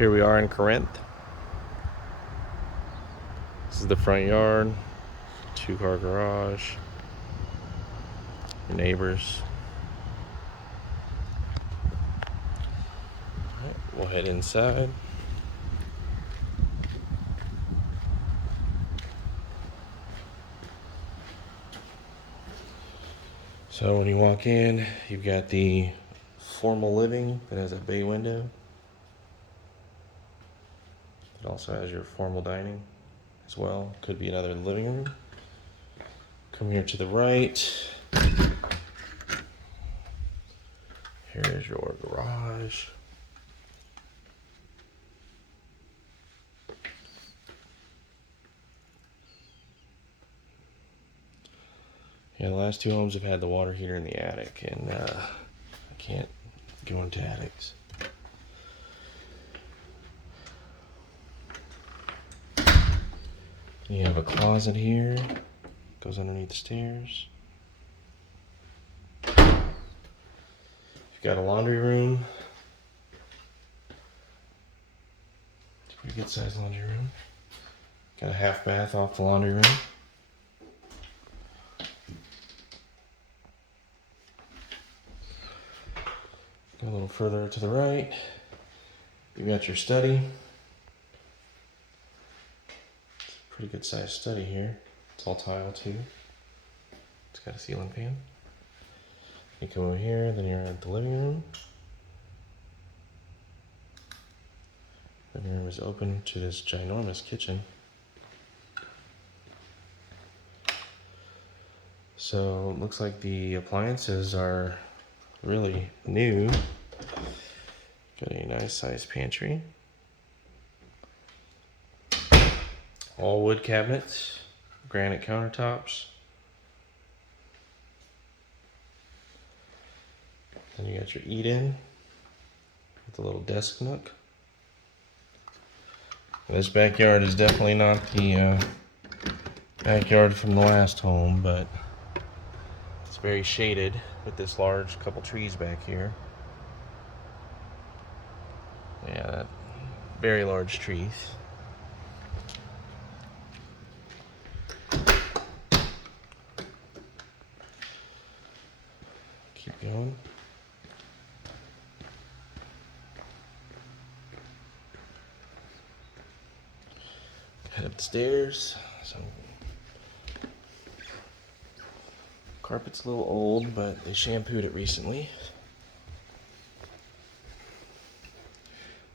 Here we are in Corinth. This is the front yard, 2-car garage, your neighbors. Alright, we'll head inside. So when you walk in, you've got the formal living that has a bay window. It also has your formal dining as well. Could be another living room. Come here to the right. Here is your garage. Yeah, the last two homes have had the water heater in the attic, and I can't go into attics. You have a closet here, goes underneath the stairs. You've got a laundry room. It's a pretty good sized laundry room. Got a half bath off the laundry room. Go a little further to the right. You've got your study. It's a pretty good sized study here. It's all tile too. It's got a ceiling fan. You come over here, then you're at the living room. The living room is open to this ginormous kitchen. So it looks like the appliances are really new. Got a nice sized pantry. All wood cabinets, granite countertops. Then you got your eat-in with a little desk nook. This backyard is definitely not the backyard from the last home, but it's very shaded with this large couple trees back here. Yeah, very large trees. Keep going. Head up the stairs. So carpet's a little old, but they shampooed it recently.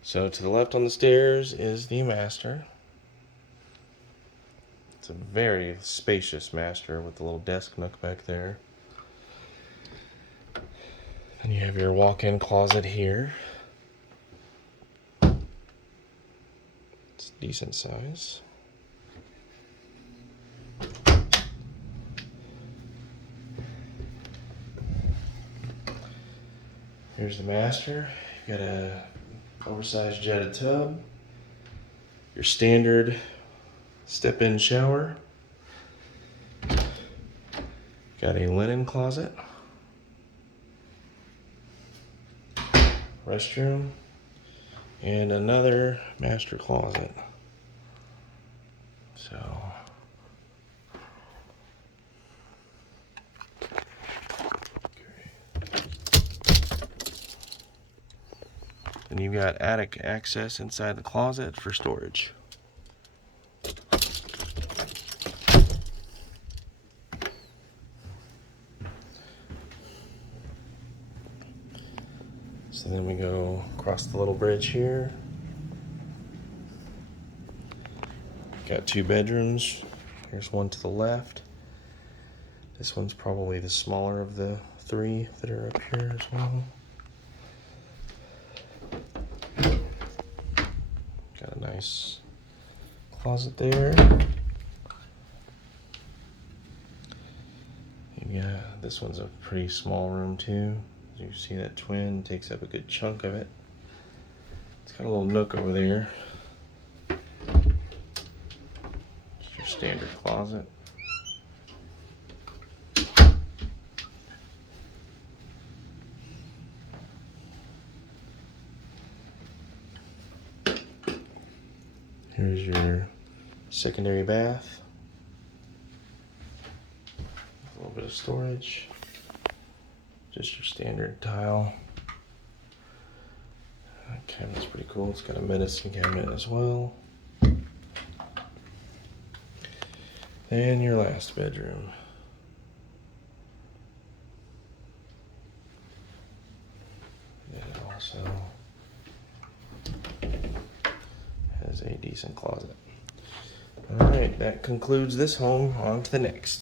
So to the left on the stairs is the master. It's a very spacious master with a little desk nook back there. And you have your walk-in closet here. It's decent size. Here's the master. You got a oversized jetted tub. Your standard step-in shower. Got a linen closet. Restroom. And another master closet. So and you've got attic access inside the closet for storage. So then we go across the little bridge here. Got 2 bedrooms. Here's one to the left. This one's probably the smaller of the 3 that are up here as well. Got a nice closet there. Yeah, this one's a pretty small room too. As you see, that twin takes up a good chunk of it. It's got a little nook over there. Just your standard closet. Here's your secondary bath. A little bit of storage. Just your standard tile. Cabinet's pretty cool. It's got a medicine cabinet as well. And your last bedroom. It also has a decent closet. All right, that concludes this home. On to the next.